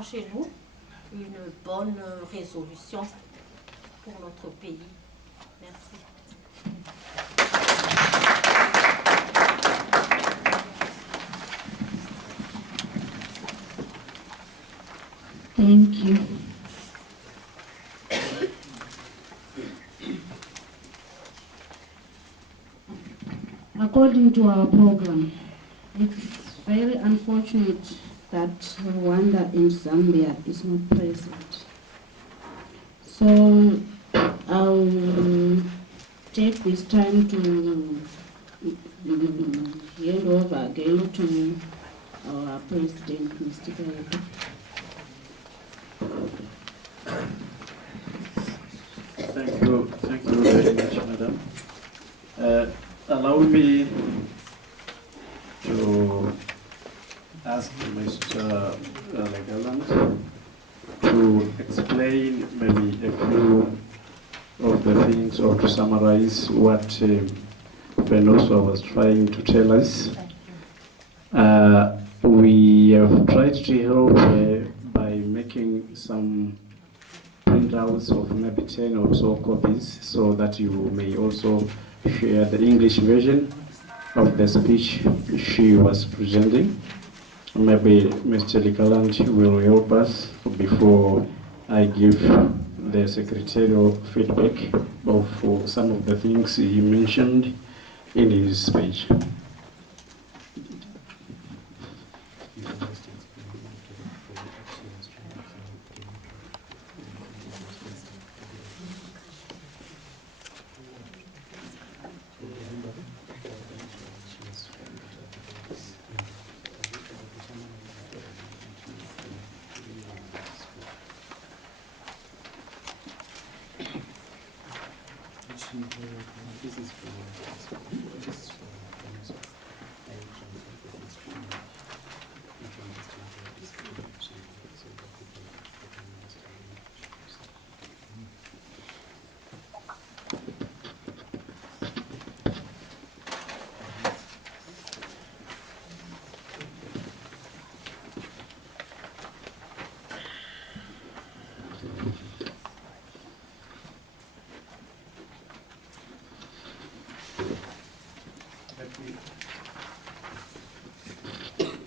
chez nous une bonne résolution pour notre pays. Merci. Thank you. According to our program, it's very unfortunate that Rwanda and Zambia is not present. So I'll take this time to hand over again to our President, Mr. Kayako. Thank you very much, Madam. Allow me to ask Mr. Legaland to explain maybe a few of the things, or to summarize what Fenoso was trying to tell us. We have tried to help by making some printouts of maybe 10 or so copies, so that you may also share the English version of the speech she was presenting. Maybe Mr. Likaland will help us before I give the secretarial feedback of some of the things he mentioned in his speech.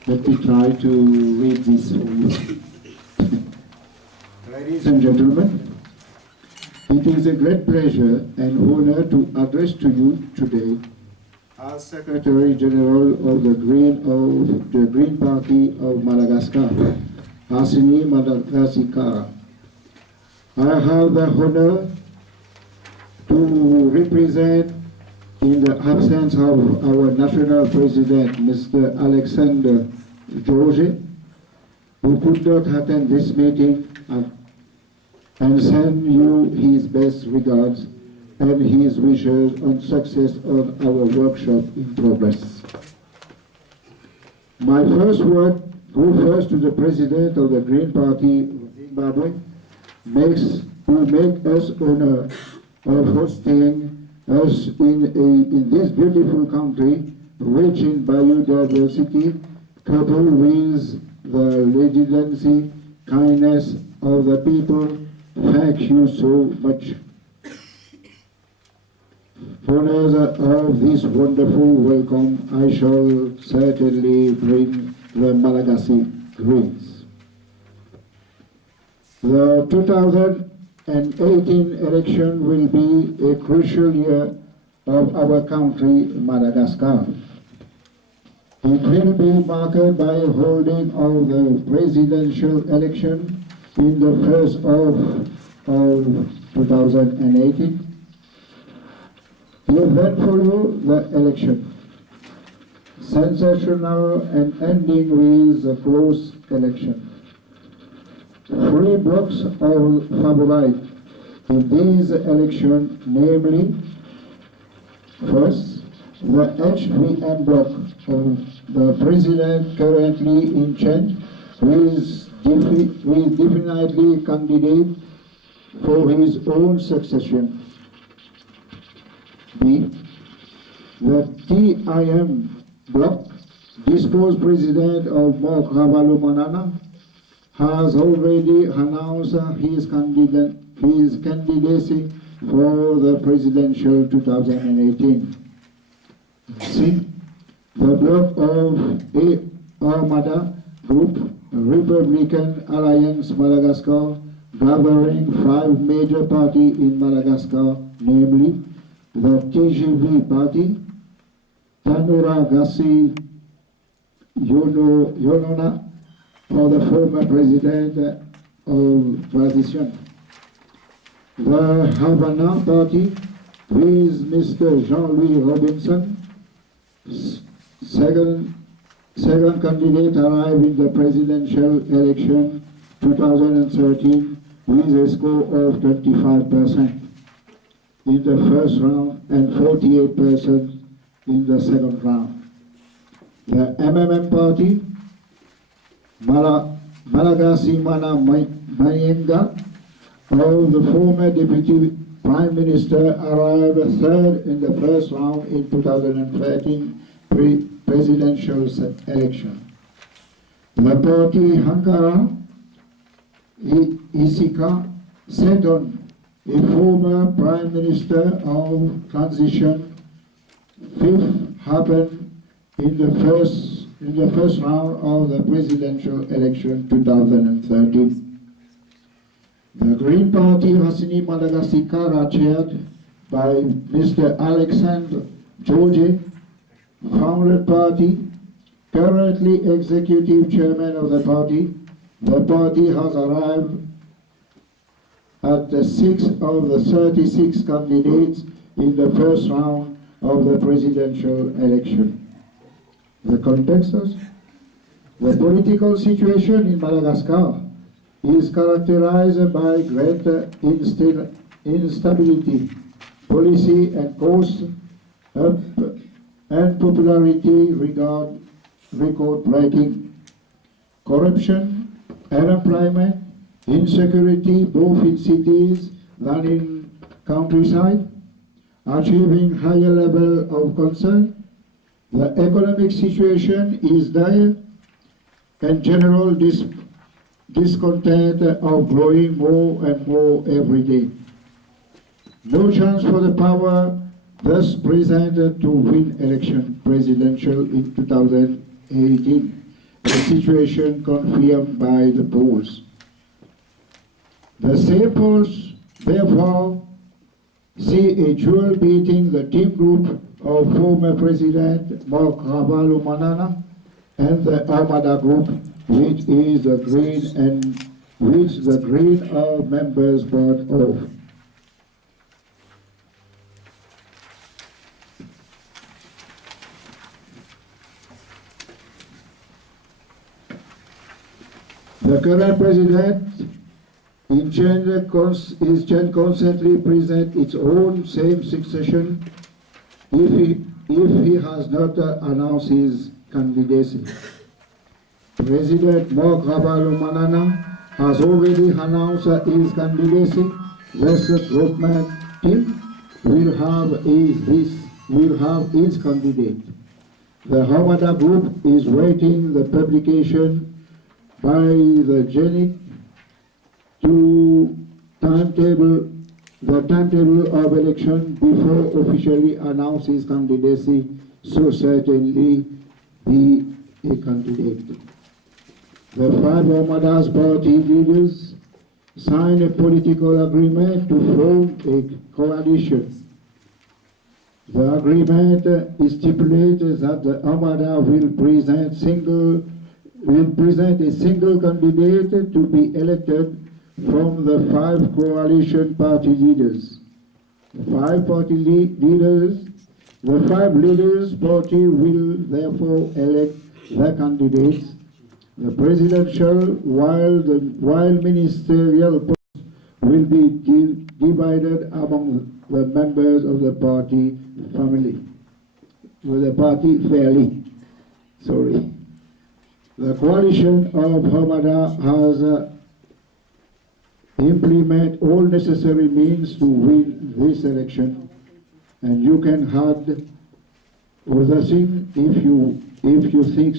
Let me try to read this for you. Ladies and gentlemen, it is a great pleasure and honor to address to you today as Secretary General of the Green Party of Madagascar, Assimi Madagascar. I have the honor to represent, in the absence of our national president, Mr. Alexander George, who could not attend this meeting, and send you his best regards and his wishes on success on our workshop in progress. My first word refers to the president of the Green Party of Zimbabwe, who make us honor of hosting us in this beautiful country, rich in biodiversity, coupled with the legitimacy, kindness of the people. Thank you so much. For of this wonderful welcome, I shall certainly bring the Malagasy greens. The 2018 election will be a crucial year of our country, Madagascar. It will be marked by holding of the presidential election in the first of 2018. You then follow the election, sensational and ending with a close election. 3 blocks of favorite in this election, namely, first, the HVM block of the president currently in charge, who is definitely candidate for his own succession. B, the TIM bloc, disposed president of Mok Ravalu Manana, has already announced his candidacy for the presidential 2018. See, the bloc of Armada Group, Republican Alliance Madagascar, gathering 5 major parties in Madagascar, namely the TGV party, Tanura Gassi Yonona, for the former president of transition. The Havana party with Mr. Jean-Louis Robinson, second candidate arrived in the presidential election 2013 with a score of 25% in the first round and 48% in the second round. The MMM party, Malagasy Mana Mayenga, of the former Deputy Prime Minister, arrived third in the first round in 2013 presidential election. The party Hankara Isika, second, a former Prime Minister of transition, fifth, happened in the first round of the presidential election 2013. The Green Party Hassini Madagascar, chaired by Mr. Alexandre George, founded party, currently executive chairman of the party. The party has arrived at the 6th of the 36 candidates in the first round of the presidential election. The context is the political situation in Madagascar is characterized by great instability, policy and cost and popularity record-breaking, corruption, unemployment, insecurity both in cities than in countryside, achieving higher level of concern. The economic situation is dire and general discontent of growing more and more every day. No chance for the power thus presented to win election presidential in 2018, a situation confirmed by the polls. The same polls, therefore, see a duel beating the team group of former President Mark Ravalomanana and the Armada Group, which is the Green and which the Green are members board of. The current president can constantly present its own same succession if he has not announced his candidacy. President Mark Ravalomanana has already announced his candidacy. Thus, the government team will have its candidate. The Hamada Group is waiting the publication by the GENIC to the timetable of election before officially announce his candidacy, so certainly be a candidate. The 5 Armada's party leaders signed a political agreement to form a coalition. The agreement stipulates that the Armada will present a single candidate to be elected from the 5 coalition party leaders. The 5 leaders party will therefore elect their candidates. The presidential while ministerial posts will be divided among the members of the party family, with the party fairly. Sorry. The coalition of Hamada has implement all necessary means to win this election, and you can add other things if you think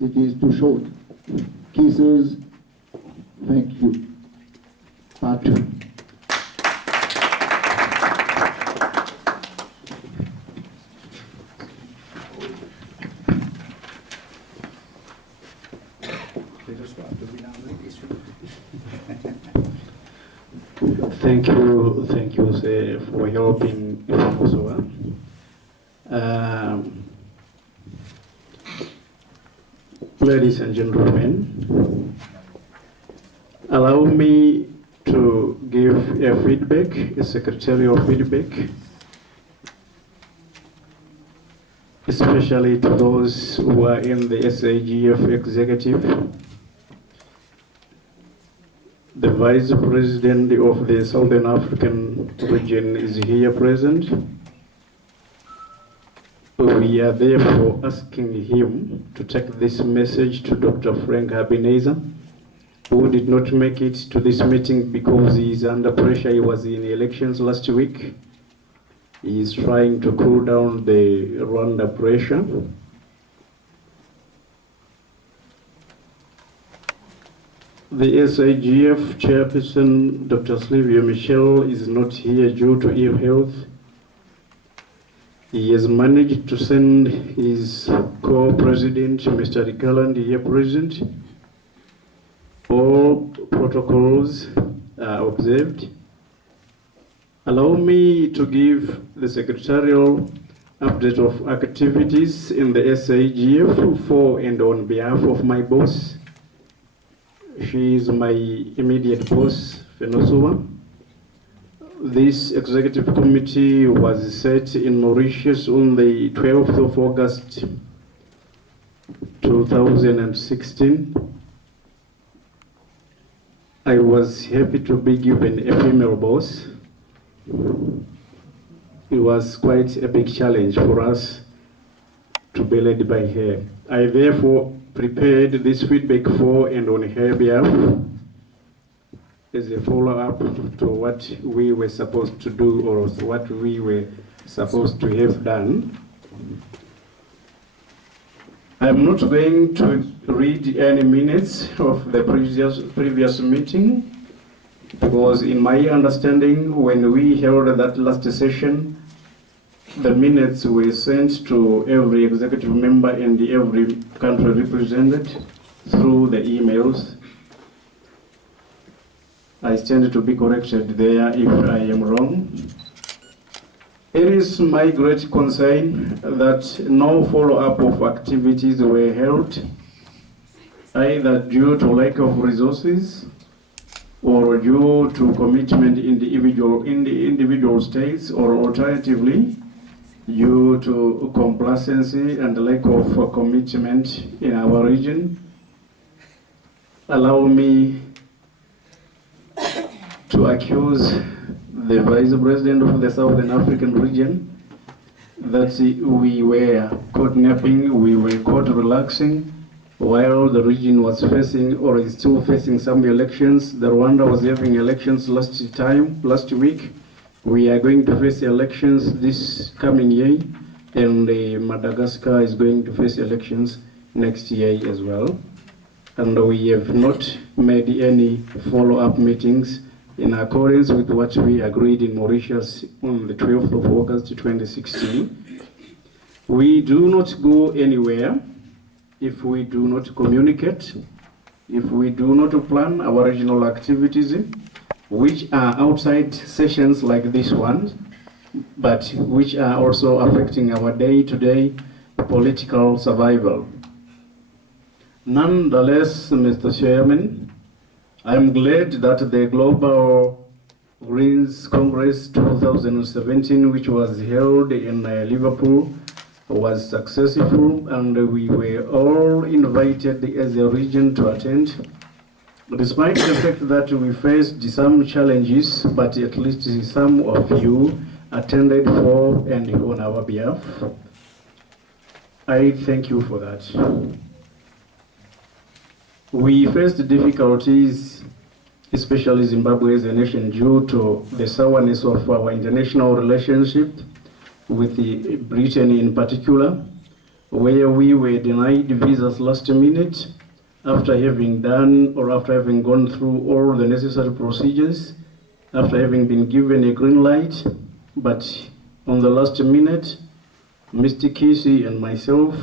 it is too short. kisses. Thank you. Part 2. Thank you, sir, for helping Ifamosua. Ladies and gentlemen, allow me to give a feedback, a secretarial feedback, especially to those who are in the SAGF executive. The Vice President of the Southern African region is here present. We are therefore asking him to take this message to Dr. Frank Habineza, who did not make it to this meeting because he is under pressure. He was in elections last week. He is trying to cool down the Rwanda pressure. The SAGF chairperson, Dr. Sylvia Michel, is not here due to ill health. He has managed to send his co-president, Mr. Rikaland, here present. All protocols are observed. Allow me to give the secretarial update of activities in the SAGF for and on behalf of my boss. She is my immediate boss, Fenosua. This executive committee was set in Mauritius on the 12th of August 2016. I was happy to be given a female boss. It was quite a big challenge for us to be led by her. I therefore prepared this feedback for and on her behalf as a follow-up to what we were supposed to do or what we were supposed to have done. I'm not going to read any minutes of the previous meeting, because in my understanding, when we held that last session, the minutes were sent to every executive member and every country represented through the emails. I stand to be corrected there if I am wrong. It is my great concern that no follow-up of activities were held, either due to lack of resources or due to commitment in the individual states, or alternatively, due to complacency and lack of commitment in our region. Allow me to accuse the Vice President of the Southern African region that we were caught napping, we were caught relaxing, while the region was facing or is still facing some elections. The Rwanda was having elections last week. We are going to face elections this coming year, and Madagascar is going to face elections next year as well. And we have not made any follow-up meetings in accordance with what we agreed in Mauritius on the 12th of August 2016. We do not go anywhere if we do not communicate, if we do not plan our regional activities, which are outside sessions like this one, but which are also affecting our day-to-day political survival. Nonetheless, Mr. Chairman, I'm glad that the Global Greens Congress 2017, which was held in Liverpool, was successful, and we were all invited as a region to attend. Despite the fact that we faced some challenges, but at least some of you attended for and on our behalf. I thank you for that. We faced difficulties, especially Zimbabwe as a nation, due to the sourness of our international relationship with Britain in particular, where we were denied visas last minute after having done or after having gone through all the necessary procedures, after having been given a green light, but on the last minute, Mr. Kisi and myself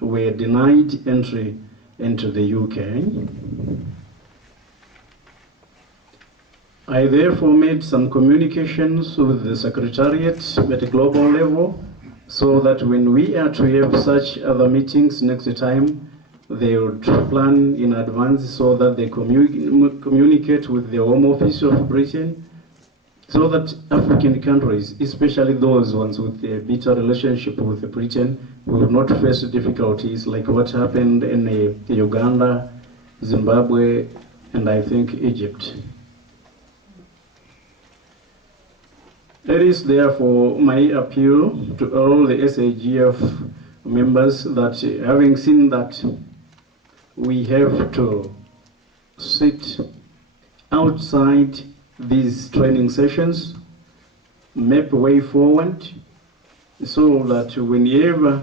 were denied entry into the UK. I therefore made some communications with the Secretariat at a global level so that when we are to have such other meetings next time, they would plan in advance so that they communicate with the Home Office of Britain so that African countries, especially those ones with a bitter relationship with Britain, will not face difficulties like what happened in Uganda, Zimbabwe, and I think Egypt. It is therefore my appeal to all the SAGF members that having seen that we have to sit outside these training sessions, map a way forward, so that whenever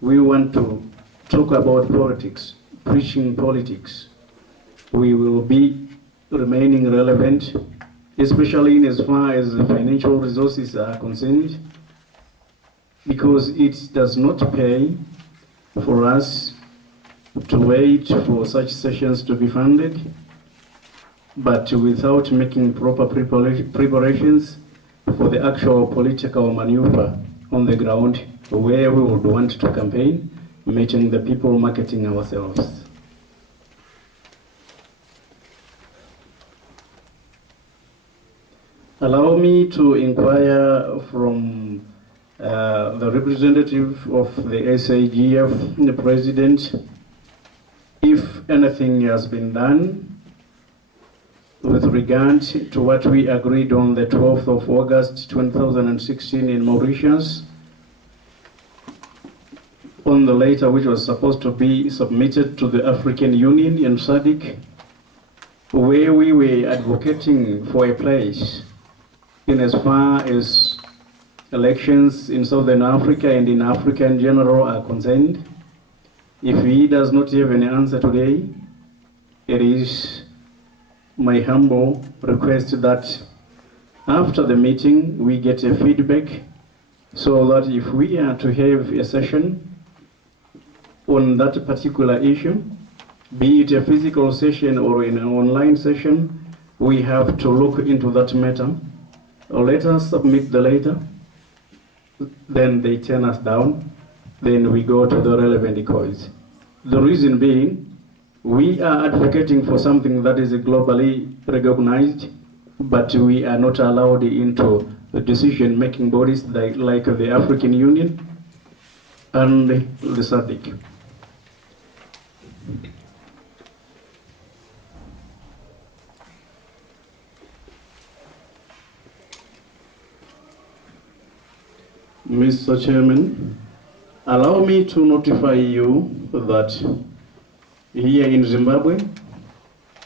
we want to talk about politics, preaching politics, we will be remaining relevant, especially in as far as the financial resources are concerned, because it does not pay for us to wait for such sessions to be funded, but without making proper preparations for the actual political maneuver on the ground where we would want to campaign, meeting the people, marketing ourselves. Allow me to inquire from the representative of the SAGF, the president, if anything has been done with regard to what we agreed on the 12th of August 2016 in Mauritius, on the letter which was supposed to be submitted to the African Union and SADC, where we were advocating for a place in as far as elections in Southern Africa and in Africa in general are concerned. If he does not have an answer today, it is my humble request that after the meeting we get a feedback so that if we are to have a session on that particular issue, be it a physical session or an online session, we have to look into that matter. Let us submit the letter, then they turn us down, then we go to the relevant courts. The reason being, we are advocating for something that is globally recognized, but we are not allowed into the decision-making bodies like the African Union and the SADC. Mr. Chairman, allow me to notify you that here in Zimbabwe,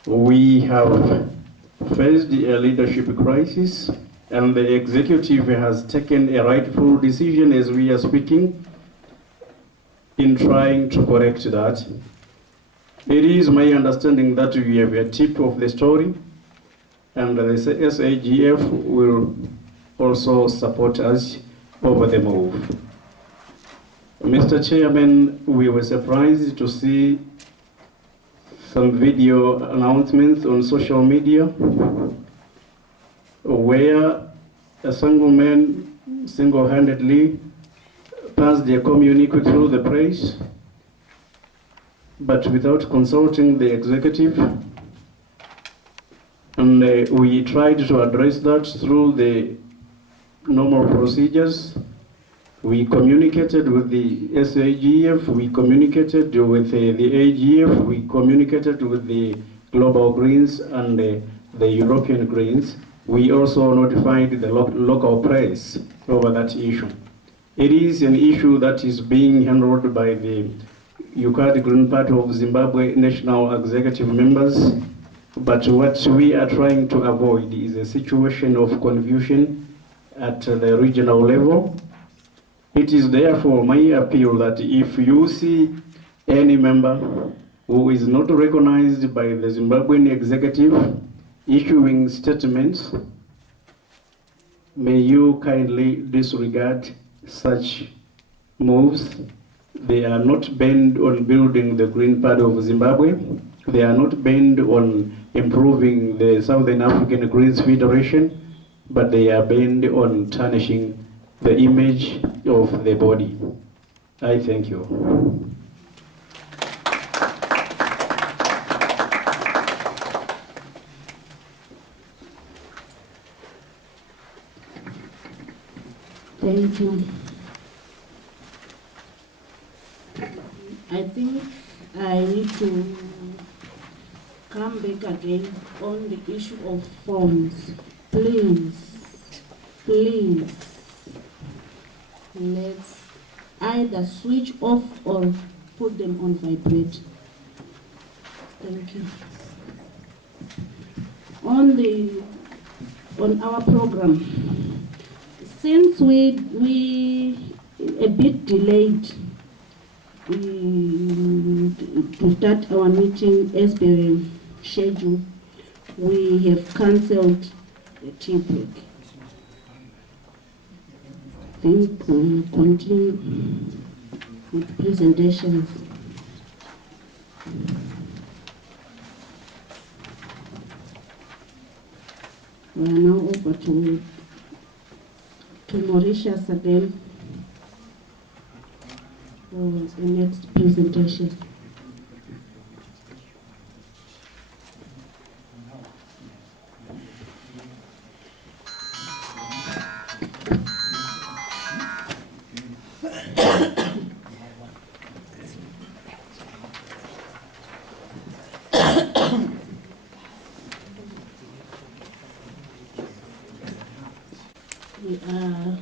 we have faced a leadership crisis, and the executive has taken a rightful decision as we are speaking in trying to correct that. It is my understanding that we have a tip of the story, and the SAGF will also support us over the move. Mr. Chairman, we were surprised to see some video announcements on social media where a single man single-handedly passed their communique through the press, but without consulting the executive. And we tried to address that through the normal procedures. We communicated with the SAGF, we communicated with the AGF, we communicated with the Global Greens and the European Greens. We also notified the local press over that issue. It is an issue that is being handled by the UCAD Green Party of Zimbabwe National Executive members, but what we are trying to avoid is a situation of confusion at the regional level. It is therefore my appeal that if you see any member who is not recognized by the Zimbabwean executive issuing statements, may you kindly disregard such moves. They are not bent on building the Green Party of Zimbabwe. They are not bent on improving the Southern African Greens Federation, but they are bent on tarnishing the image of the body. I thank you. Thank you. I think I need to come back again on the issue of phones. Please, let's either switch off or put them on vibrate. Thank you. On our program, since we a bit delayed to start our meeting as per schedule, we have cancelled the tea break. I think we'll continue with presentations. We are now over to Mauritius again for the next presentation. We are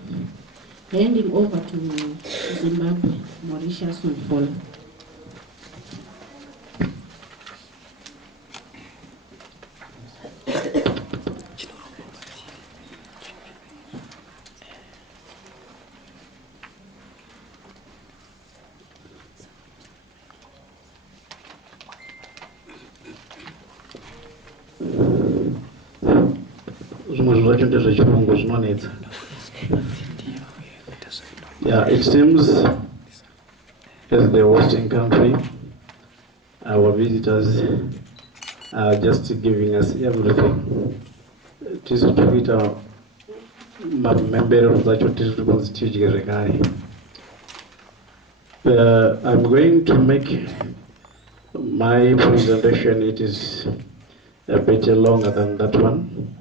handing over to Zimbabwe. Mauritius will follow. Yeah, it seems as the hosting country, our visitors are just giving us everything. Tisu tuita members zacho tisu constitute. I'm going to make my presentation. It is a bit longer than that one,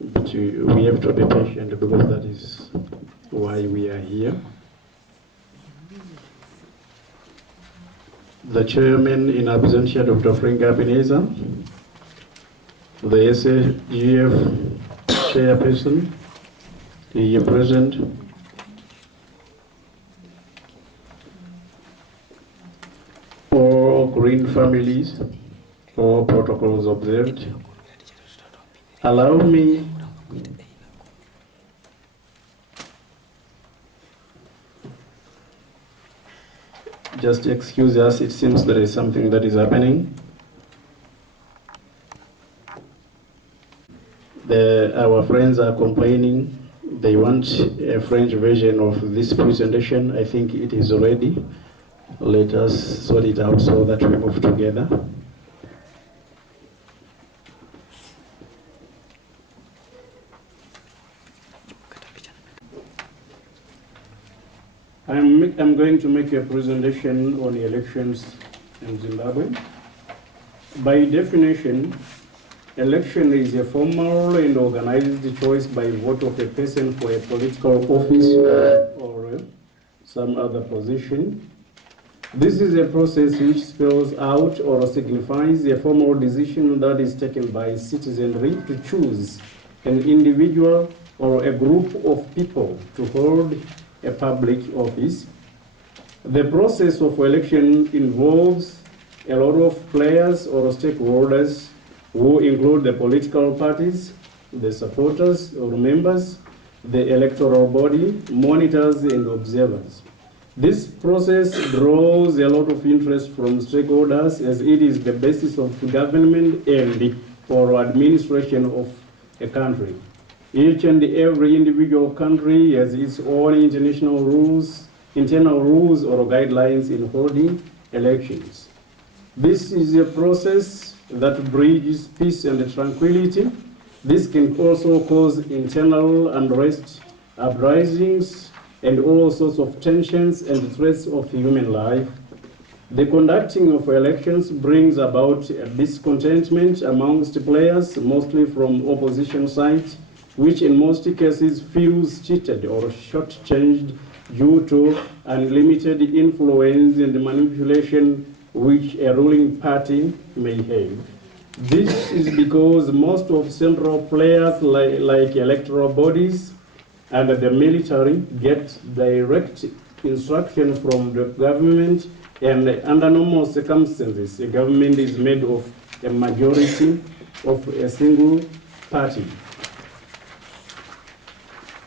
but we have to be patient because that is why we are here. The chairman in absentia, Dr. Frank Ebenezer, the SAGF chairperson, the present, all green families, all protocols observed. Allow me just excuse us, it seems there is something that is happening. Our friends are complaining. They want a French version of this presentation. I think it is ready. Let us sort it out so that we move together. I'm going to make a presentation on the elections in Zimbabwe. By definition, election is a formal and organized choice by vote of a person for a political office or some other position. This is a process which spells out or signifies a formal decision that is taken by citizenry to choose an individual or a group of people to hold a public office. The process of election involves a lot of players or stakeholders who include the political parties, the supporters or members, the electoral body, monitors and observers. This process draws a lot of interest from stakeholders as it is the basis of government and for administration of a country. Each and every individual country has its own internal rules or guidelines in holding elections. This is a process that bridges peace and tranquility. This can also cause internal unrest, uprisings, and all sorts of tensions and threats of human life. The conducting of elections brings about a discontentment amongst players, mostly from opposition sides, which in most cases feels cheated or shortchanged due to unlimited influence and manipulation which a ruling party may have. This is because most of central players like electoral bodies and the military get direct instruction from the government, and under normal circumstances, the government is made of a majority of a single party.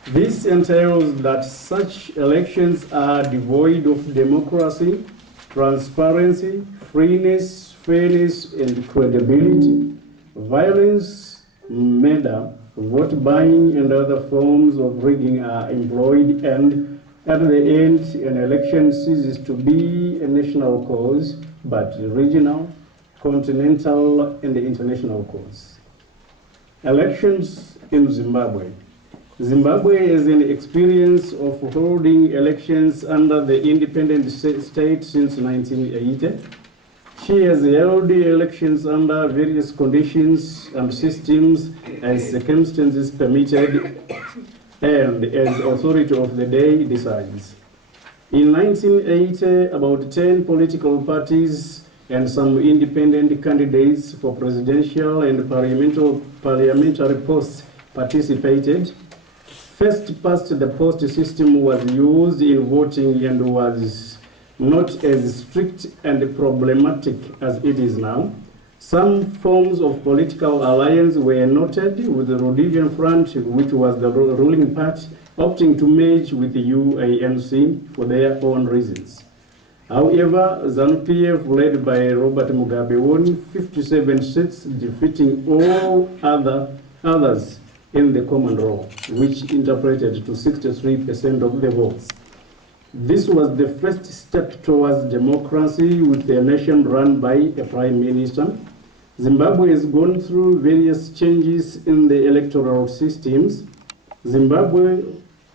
This entails that such elections are devoid of democracy, transparency, freeness, fairness, and credibility. Violence, murder, vote buying, and other forms of rigging are employed, and at the end, an election ceases to be a national cause, but regional, continental, and international cause. Elections in Zimbabwe. Zimbabwe has an experience of holding elections under the independent state since 1980. She has held elections under various conditions and systems as circumstances permitted and as authority of the day decides. In 1980, about 10 political parties and some independent candidates for presidential and parliamentary posts participated. First past the post system was used in voting and was not as strict and problematic as it is now. Some forms of political alliance were noted, with the Rhodesian Front, which was the ruling party, opting to merge with the UANC for their own reasons. However, ZANU-PF, led by Robert Mugabe, won 57 seats, defeating all others in the common roll, which interpreted to 63% of the votes. This was the first step towards democracy, with the nation run by a prime minister. Zimbabwe has gone through various changes in the electoral systems. Zimbabwe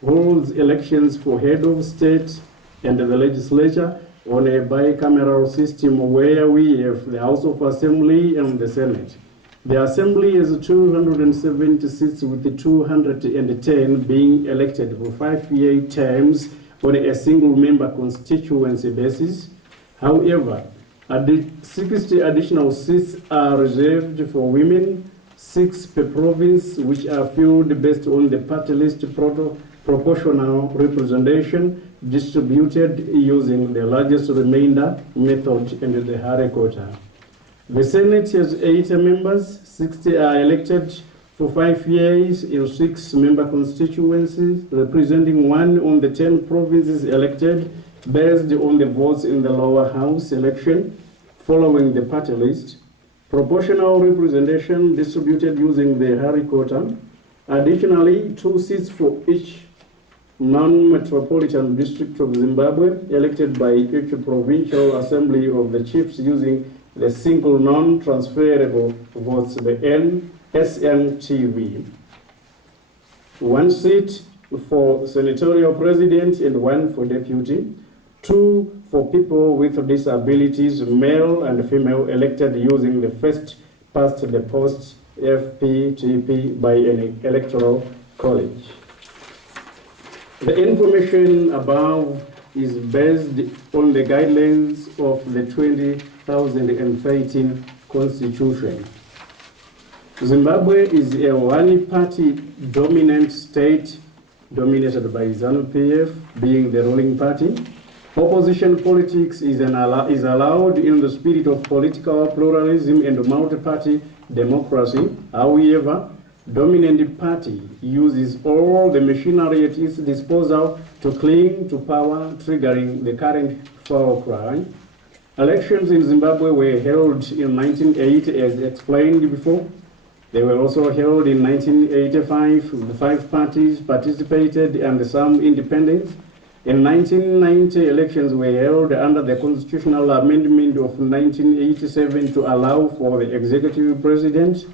holds elections for head of state and the legislature on a bicameral system where we have the House of Assembly and the Senate. The Assembly has 270 seats, with 210 being elected for 5-year terms on a single-member constituency basis. However, 60 additional seats are reserved for women, 6 per province, which are filled based on the party list proportional representation distributed using the largest remainder method and the Hare quota. The Senate has 80 members, 60 are elected for 5 years in 6-member constituencies, representing 1 on the 10 provinces elected based on the votes in the lower house election following the party list. Proportional representation distributed using the Hare quota. Additionally, 2 seats for each non-metropolitan district of Zimbabwe, elected by each provincial assembly of the chiefs using the single non-transferable votes, the SNTV. 1 seat for senatorial president and 1 for deputy. 2 for people with disabilities, male and female, elected using the first past the post FPTP by an electoral college. The information above is based on the guidelines of the 2013 Constitution. Zimbabwe is a one-party dominant state dominated by ZANU-PF being the ruling party. Opposition politics is allowed in the spirit of political pluralism and multi-party democracy. However, dominant party uses all the machinery at its disposal to cling to power, triggering the current war cry. Elections in Zimbabwe were held in 1980, as explained before. They were also held in 1985. The 5 parties participated and some independents. In 1990, elections were held under the constitutional amendment of 1987 to allow for the executive president.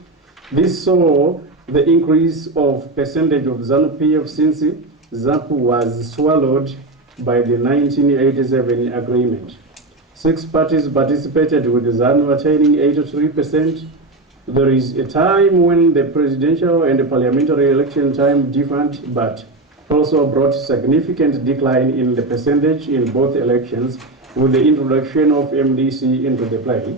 This saw the increase of percentage of ZANU-PF since ZAPU was swallowed by the 1987 agreement. 6 parties participated, with ZANU attaining 83%. There is a time when the presidential and the parliamentary election time differed, but also brought significant decline in the percentage in both elections with the introduction of MDC into the play.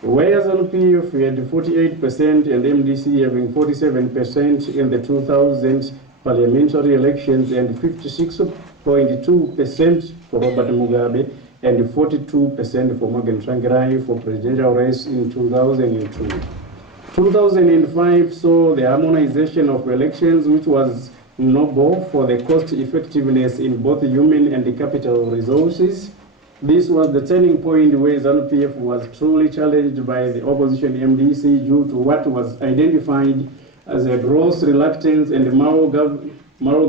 Whereas ZANU-PF had 48% and MDC having 47% in the 2000 parliamentary elections and 56.2% for Robert Mugabe and 42% for Morgan Tsvangirai for presidential race in 2002. 2005 saw the harmonization of elections, which was noble for the cost effectiveness in both human and capital resources. This was the turning point where ZANU-PF was truly challenged by the opposition MDC due to what was identified as a gross reluctance and moral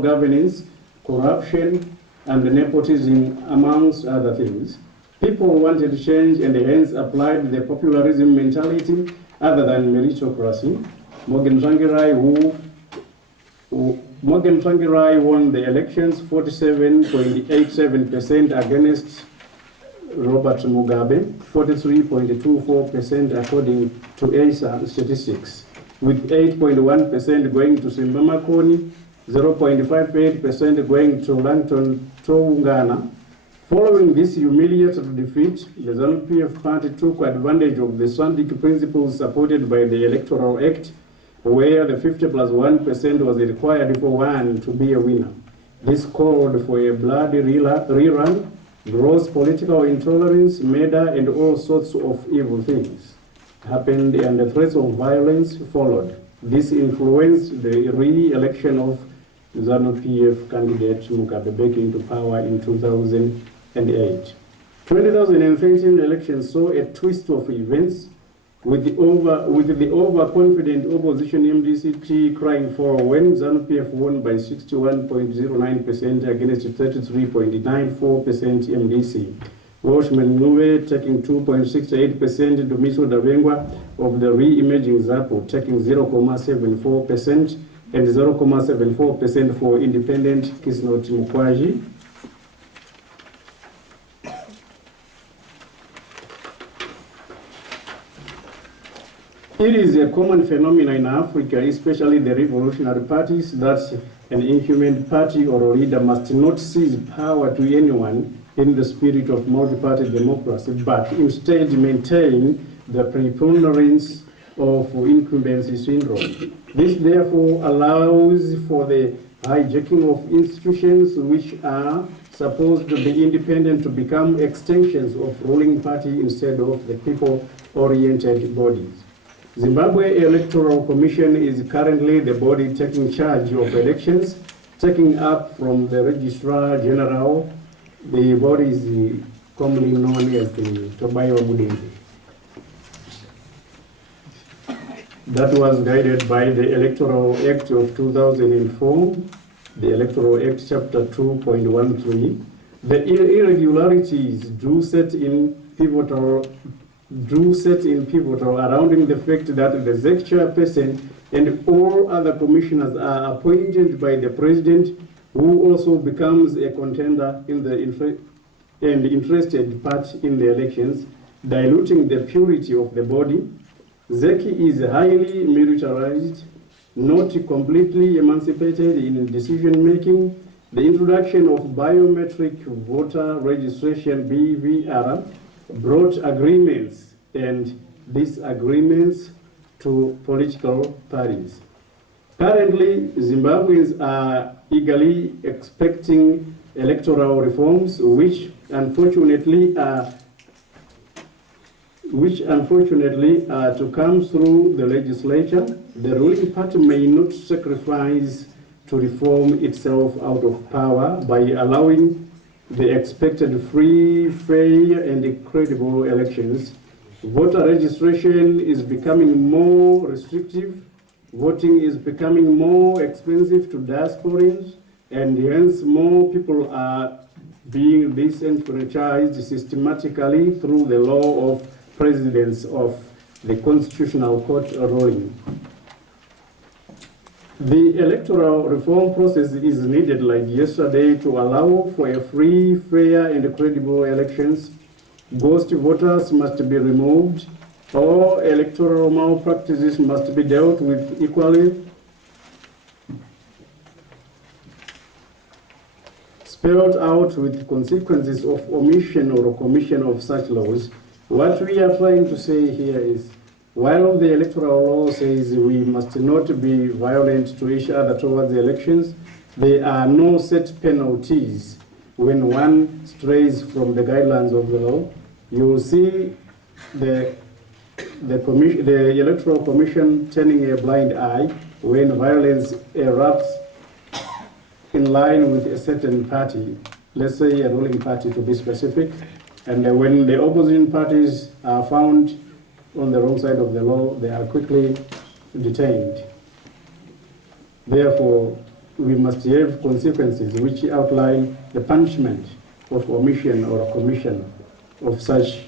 governance, corruption, and nepotism, amongst other things. People wanted change and hence applied the popularism mentality other than meritocracy. Morgan Tsvangirai won the elections 47.87% against Robert Mugabe, 43.24% according to ASA statistics, with 8.1% going to Simbama Koni, 0.58% going to Langton Tongana. Following this humiliating defeat, the ZANU-PF party took advantage of the Swandic principles supported by the Electoral Act, where the 50+1% was required for one to be a winner. This called for a bloody rerun, gross political intolerance, murder, and all sorts of evil things happened, and the threats of violence followed. This influenced the re-election of ZANU-PF candidate Mugabe back into power in 2008. 2013 elections saw a twist of events, with the overconfident opposition MDC crying for when ZANU-PF won by 61.09% against 33.94% MDC. Welshman Nuwe taking 2.68%, Dumiso Davengwa of the re-emerging ZAPU taking 0.74% and 0.74% for independent Kisnot Mukwaji. It is a common phenomenon in Africa, especially the revolutionary parties, that an incumbent party or a leader must not seize power to anyone in the spirit of multi-party democracy, but instead maintain the preponderance of incumbency syndrome. This therefore allows for the hijacking of institutions which are supposed to be independent to become extensions of ruling party instead of the people-oriented bodies. Zimbabwe Electoral Commission is currently the body taking charge of elections, taking up from the Registrar General. The body is commonly known as the Tobayo Mudengi. That was guided by the Electoral Act of 2004, the Electoral Act Chapter 2.13. The irregularities do set in pivotal around the fact that the ZEC chairperson and all other commissioners are appointed by the president, who also becomes a contender in the interested part in the elections, diluting the purity of the body. ZEC is highly militarized, not completely emancipated in decision-making. The introduction of biometric voter registration, BVR, brought agreements and disagreements to political parties. Currently, Zimbabweans are eagerly expecting electoral reforms, which unfortunately are which unfortunately are to come through the legislature, the ruling party may not sacrifice to reform itself out of power by allowing the expected free, fair, and credible elections. Voter registration is becoming more restrictive. Voting is becoming more expensive to diasporans, and hence more people are being disenfranchised systematically through the law of precedence of the Constitutional Court ruling. The electoral reform process is needed like yesterday to allow for a free, fair, and credible elections. Ghost voters must be removed. All electoral malpractices must be dealt with equally. Spelled out with consequences of omission or commission of such laws. What we are trying to say here is, while the electoral law says we must not be violent to each other towards the elections, there are no set penalties when one strays from the guidelines of the law. You will see the Electoral Commission turning a blind eye when violence erupts in line with a certain party, let's say a ruling party to be specific, and when the opposition parties are found on the wrong side of the law, they are quickly detained. Therefore, we must have consequences which outline the punishment of omission or commission of such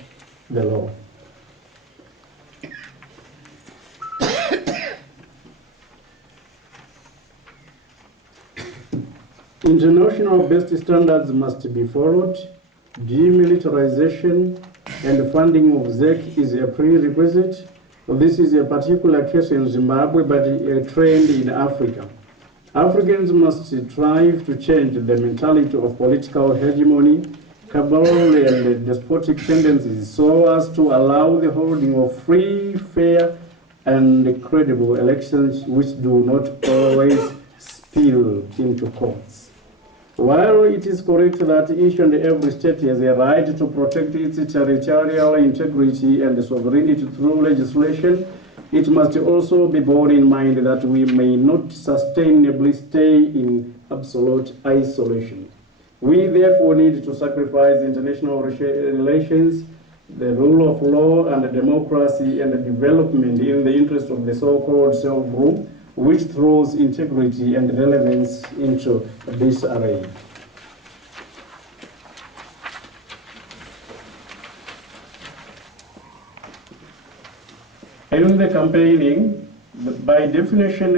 the law. International best standards must be followed. Demilitarization and funding of ZEC is a prerequisite. This is a particular case in Zimbabwe, but a trend in Africa. Africans must strive to change the mentality of political hegemony, cabal, and despotic tendencies so as to allow the holding of free, fair, and credible elections which do not always spill into courts. While it is correct that each and every state has a right to protect its territorial integrity and sovereignty through legislation, it must also be borne in mind that we may not sustainably stay in absolute isolation. We therefore need to sacrifice international relations, the rule of law, and democracy and development in the interest of the so-called self-rule, which throws integrity and relevance into disarray. In the campaigning, by definition,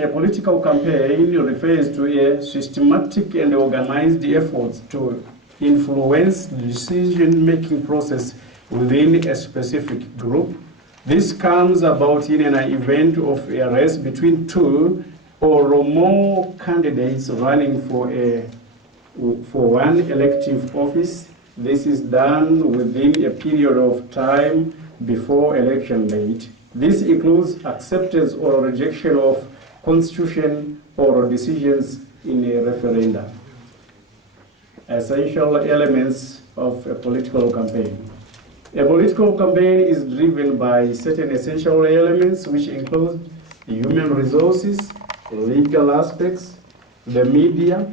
a political campaign refers to a systematic and organized effort to influence the decision-making process within a specific group. This comes about in an event of a race between two or more candidates running for one elective office. This is done within a period of time before election date. This includes acceptance or rejection of constitution or decisions in a referendum. Essential elements of a political campaign. A political campaign is driven by certain essential elements which include human resources, legal aspects, the media,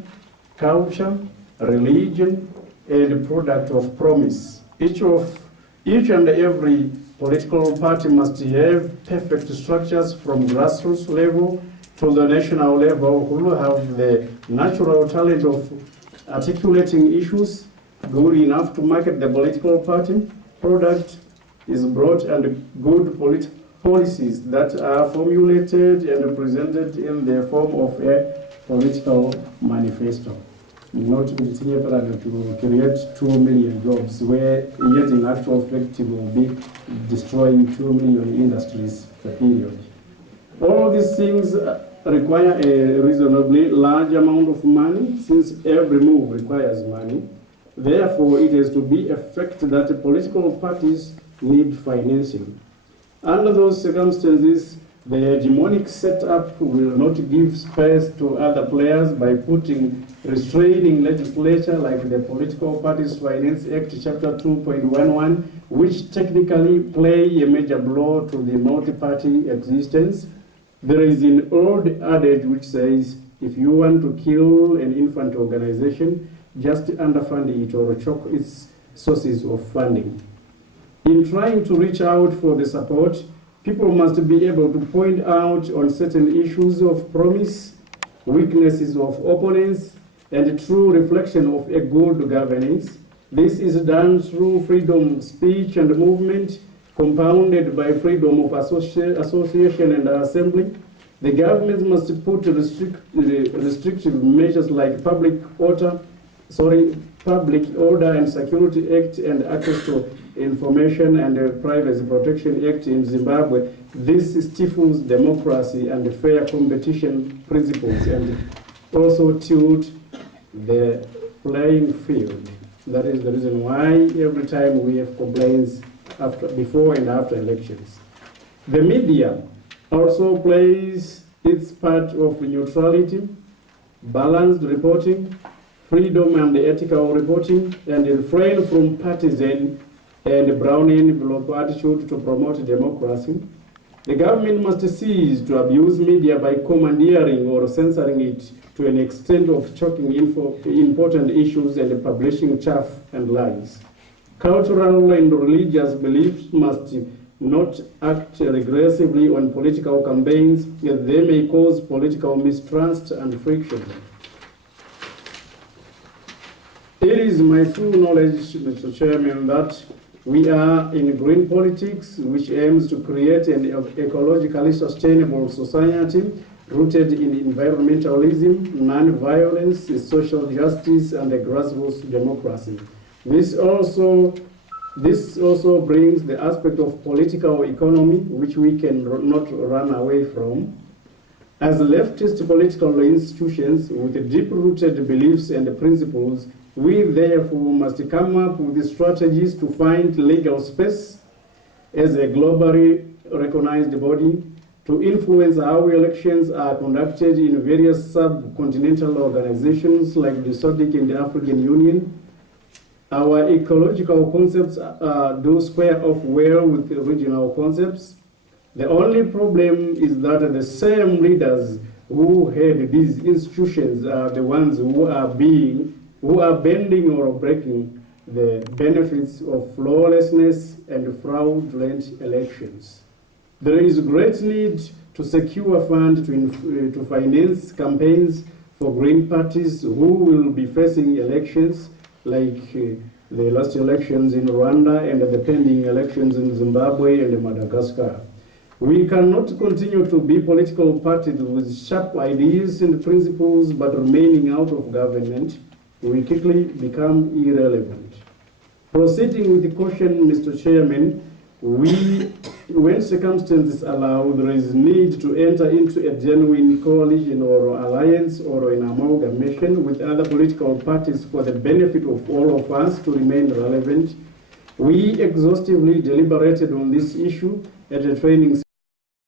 culture, religion, and product of promise. Each and every political party must have perfect structures from grassroots level to the national level who have the natural talent of articulating issues good enough to market the political party. Product is brought and good policies that are formulated and presented in the form of a political manifesto. Not to create 2 million jobs, where yet in actual fact it will be destroying 2 million industries per period. All these things require a reasonably large amount of money, since every move requires money. Therefore, it is to be a fact that political parties need financing. Under those circumstances, The hegemonic setup will not give space to other players by putting restraining legislation like the Political Parties Finance Act Chapter 2.11, which technically play a major blow to the multi-party existence. There is an old adage which says, if you want to kill an infant organization, just underfund it or choke its sources of funding. In trying to reach out for the support, people must be able to point out on certain issues of promise, weaknesses of opponents, and true reflection of a good governance. This is done through freedom of speech and movement, compounded by freedom of association and assembly. The government must put restrictive measures like Public Order and Security Act and Access to Information and Privacy Protection Act in Zimbabwe. This stifles democracy and fair competition principles and also tilt the playing field. That is the reason why every time we have complaints before and after elections. The media also plays its part of neutrality, balanced reporting, freedom and ethical reporting, and refrain from partisan and brown envelope attitude to promote democracy. The government must cease to abuse media by commandeering or censoring it to an extent of choking important issues and publishing chaff and lies. Cultural and religious beliefs must not act regressively on political campaigns, as they may cause political mistrust and friction. It is my full knowledge, Mr. Chairman, that we are in green politics, which aims to create an ecologically sustainable society rooted in environmentalism, non-violence, social justice, and a grassroots democracy. This also brings the aspect of political economy, which we can not run away from. As leftist political institutions with deep-rooted beliefs and principles, we therefore must come up with strategies to find legal space as a globally recognized body to influence how elections are conducted in various subcontinental organizations like the SADC and the African Union. Our ecological concepts do square off well with the regional concepts. The only problem is that the same leaders who head these institutions are the ones who are bending or breaking the benefits of lawlessness and fraudulent elections. There is great need to secure funds to finance campaigns for green parties who will be facing elections like the last elections in Rwanda and the pending elections in Zimbabwe and Madagascar. We cannot continue to be political parties with sharp ideas and principles but remaining out of government. We quickly become irrelevant. Proceeding with the question, Mr. Chairman, when circumstances allow, there is need to enter into a genuine coalition or alliance or an amalgamation with other political parties for the benefit of all of us to remain relevant. We exhaustively deliberated on this issue at a training